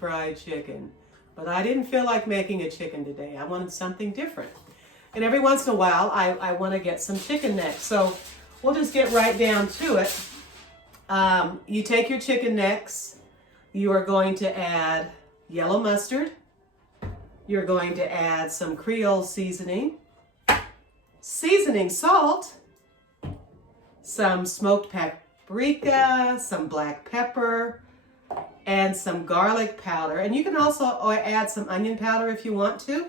fried chicken. But I didn't feel like making a chicken today. I wanted something different. And every once in a while, I want to get some chicken necks. So we'll just get right down to it. You take your chicken necks. You are going to add yellow mustard. You're going to add some Creole seasoning, seasoning salt, some smoked paprika, some black pepper, and some garlic powder. And you can also add some onion powder if you want to,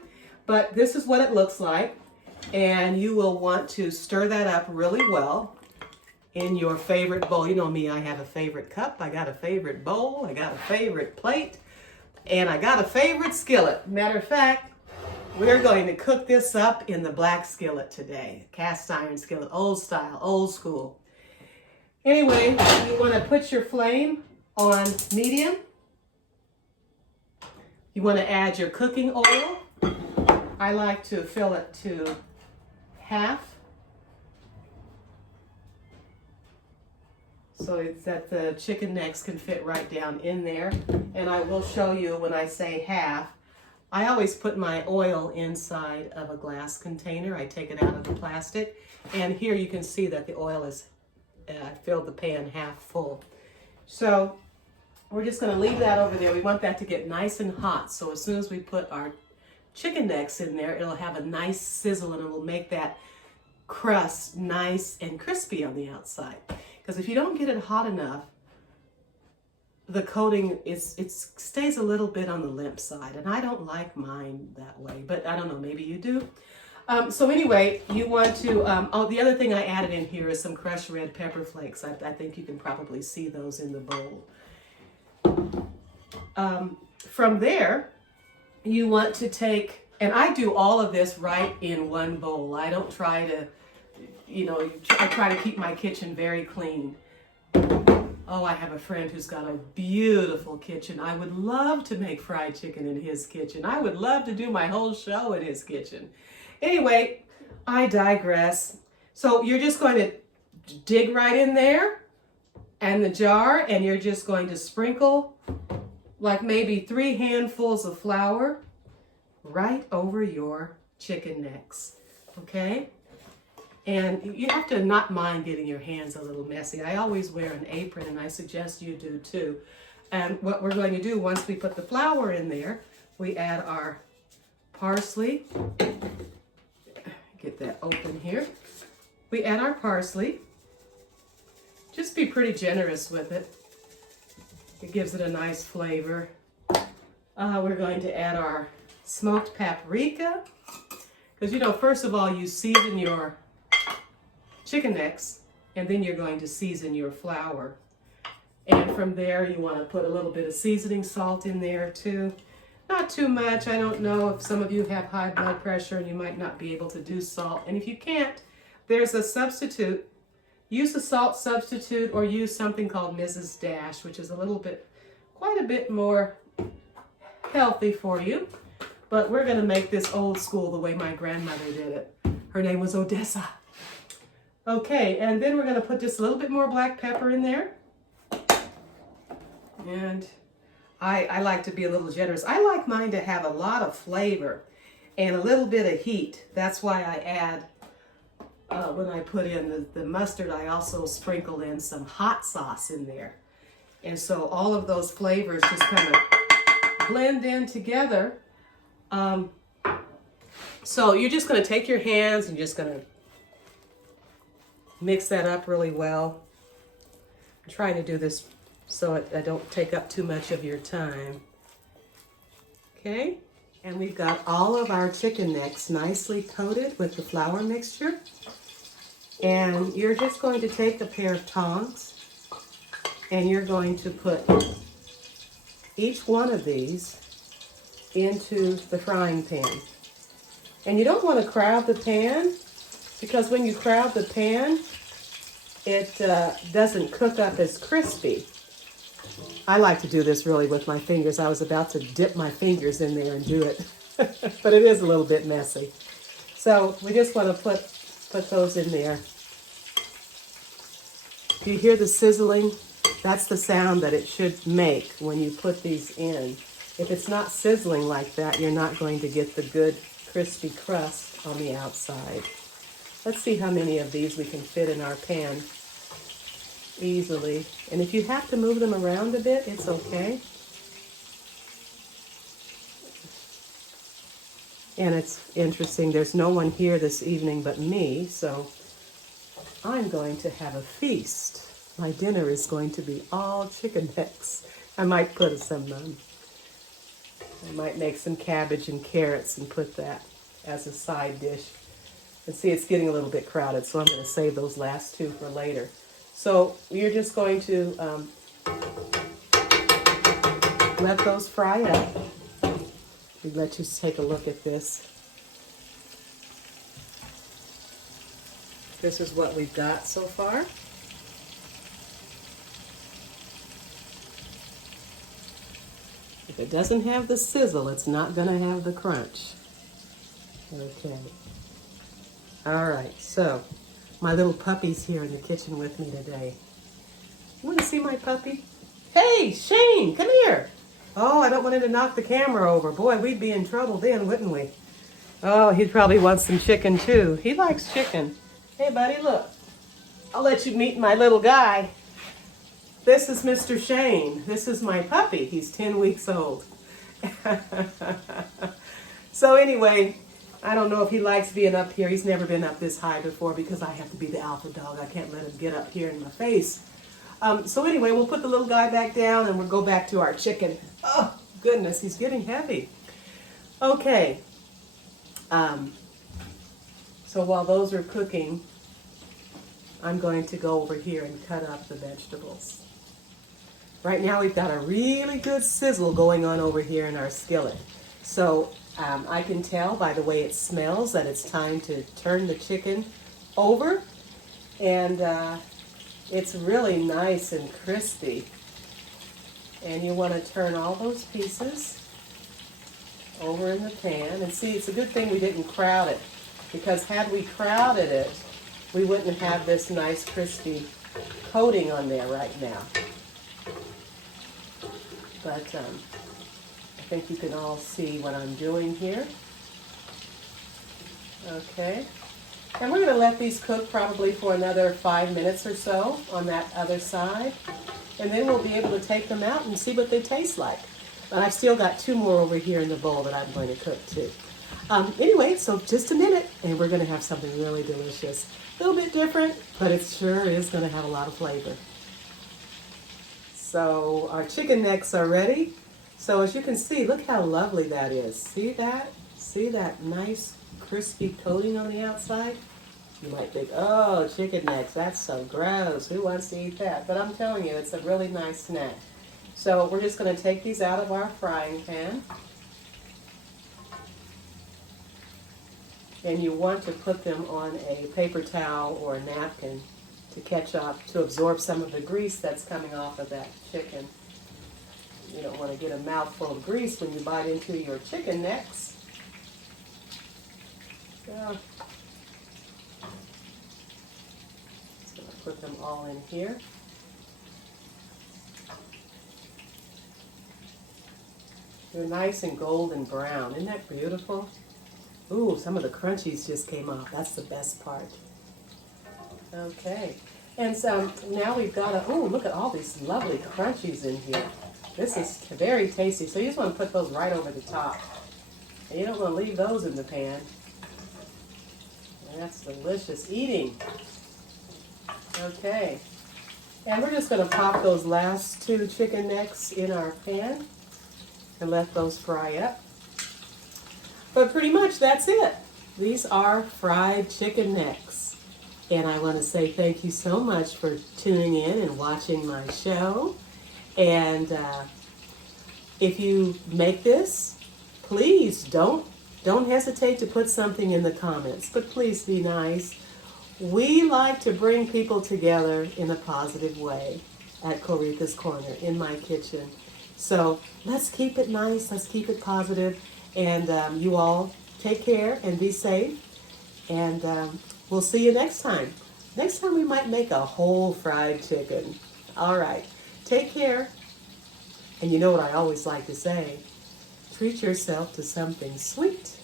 but this is what it looks like. And you will want to stir that up really well in your favorite bowl. You know me, I have a favorite cup, I got a favorite bowl, I got a favorite plate, and I got a favorite skillet. Matter of fact, we're going to cook this up in the black skillet today. Cast iron skillet, old style, old school. Anyway, you want to put your flame on medium. You want to add your cooking oil. I like to fill it to half so that the chicken necks can fit right down in there. And I will show you when I say half. I always put my oil inside of a glass container. I take it out of the plastic. And here you can see that the oil is filled the pan half full. So we're just going to leave that over there. We want that to get nice and hot. So as soon as we put our chicken necks in there, it'll have a nice sizzle and it will make that crust nice and crispy on the outside. Because if you don't get it hot enough, the coating it stays a little bit on the limp side, and I don't like mine that way, but I don't know, maybe you do. So anyway, you want to, oh, the other thing I added in here is some crushed red pepper flakes. I think you can probably see those in the bowl. From there, you want to take, and I do all of this right in one bowl. I don't try to, I try to keep my kitchen very clean. Oh, I have a friend who's got a beautiful kitchen. I would love to make fried chicken in his kitchen. I would love to do my whole show in his kitchen. Anyway, I digress. So you're just going to dig right in there and the jar, and you're just going to sprinkle like maybe 3 handfuls of flour right over your chicken necks, okay? And you have to not mind getting your hands a little messy. I always wear an apron, and I suggest you do too. And what we're going to do once we put the flour in there, we add our parsley. Get that open here. We add our parsley. Just be pretty generous with it. It gives it a nice flavor. We're going to add our smoked paprika. Because, first of all, you season your chicken necks, and then you're going to season your flour. And from there, you want to put a little bit of seasoning salt in there too. Not too much. I don't know if some of you have high blood pressure and you might not be able to do salt. And if you can't, there's a substitute. Use a salt substitute or use something called Mrs. Dash, which is quite a bit more healthy for you. But we're going to make this old school the way my grandmother did it. Her name was Odessa. Okay, and then we're going to put just a little bit more black pepper in there. And I like to be a little generous. I like mine to have a lot of flavor and a little bit of heat. That's why I add, when I put in the mustard, I also sprinkle in some hot sauce in there. And so all of those flavors just kind of blend in together. So you're just going to take your hands and just going to mix that up really well. I'm trying to do this so I don't take up too much of your time. Okay, and we've got all of our chicken necks nicely coated with the flour mixture. And you're just going to take a pair of tongs and you're going to put each one of these into the frying pan. And you don't want to crowd the pan, because when you crowd the pan, it doesn't cook up as crispy. I like to do this really with my fingers. I was about to dip my fingers in there and do it, but it is a little bit messy. So we just want to put those in there. Do you hear the sizzling? That's the sound that it should make when you put these in. If it's not sizzling like that, you're not going to get the good crispy crust on the outside. Let's see how many of these we can fit in our pan easily. And if you have to move them around a bit, it's okay. And it's interesting, there's no one here this evening but me, so I'm going to have a feast. My dinner is going to be all chicken necks. I might put some, I might make some cabbage and carrots and put that as a side dish. And see, it's getting a little bit crowded, so I'm going to save those last two for later. So you're just going to let those fry up. We let you take a look at this. This is what we've got so far. If it doesn't have the sizzle, it's not going to have the crunch. Okay. All right, so my little puppy's here in the kitchen with me today. You want to see my puppy? Hey, Shane, come here. Oh, I don't want him to knock the camera over. Boy, we'd be in trouble then, wouldn't we? Oh, he probably wants some chicken too. He likes chicken. Hey, buddy, look. I'll let you meet my little guy. This is Mr. Shane. This is my puppy. He's 10 weeks old. So anyway, I don't know if he likes being up here. He's never been up this high before because I have to be the alpha dog. I can't let him get up here in my face. So anyway, we'll put the little guy back down and we'll go back to our chicken. Oh, goodness, he's getting heavy. Okay. So while those are cooking, I'm going to go over here and cut up the vegetables. Right now we've got a really good sizzle going on over here in our skillet. So I can tell by the way it smells that it's time to turn the chicken over. And it's really nice and crispy. And you want to turn all those pieces over in the pan. And see, it's a good thing we didn't crowd it, because had we crowded it, we wouldn't have this nice crispy coating on there right now. But I think you can all see what I'm doing here. Okay. And we're going to let these cook probably for another 5 minutes or so on that other side. And then we'll be able to take them out and see what they taste like. But I've still got 2 more over here in the bowl that I'm going to cook too. Anyway, so just a minute and we're going to have something really delicious. A little bit different, but it sure is going to have a lot of flavor. So our chicken necks are ready. So as you can see, look how lovely that is. See that? See that nice crispy coating on the outside? You might think, oh, chicken necks, that's so gross. Who wants to eat that? But I'm telling you, it's a really nice snack. So we're just going to take these out of our frying pan. And you want to put them on a paper towel or a napkin to catch up, to absorb some of the grease that's coming off of that chicken. You don't want to get a mouthful of grease when you bite into your chicken necks. So, just going to put them all in here. They're nice and golden brown. Isn't that beautiful? Ooh, some of the crunchies just came off. That's the best part. Okay. And so now we've got a, ooh, look at all these lovely crunchies in here. This is very tasty. So you just want to put those right over the top. And you don't want to leave those in the pan. And that's delicious eating. Okay. And we're just going to pop those last 2 chicken necks in our pan and let those fry up. But pretty much that's it. These are fried chicken necks. And I want to say thank you so much for tuning in and watching my show. And if you make this, please don't hesitate to put something in the comments. But please be nice. We like to bring people together in a positive way at Corita's Corner in my kitchen. So let's keep it nice. Let's keep it positive. And you all take care and be safe. And we'll see you next time. Next time we might make a whole fried chicken. All right. Take care. And you know what I always like to say. Treat yourself to something sweet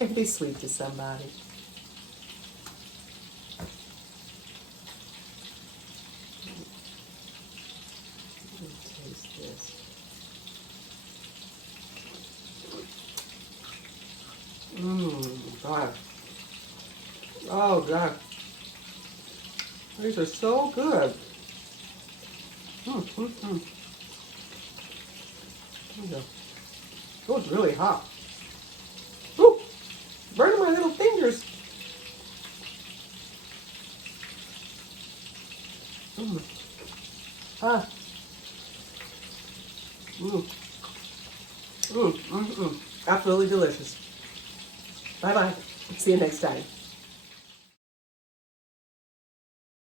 and be sweet to somebody. Let me taste this. God. Oh, God. These are so good. There you go. Oh, it's really hot. Ooh, burning my little fingers. Ah. Absolutely delicious. Bye-bye. See you next time.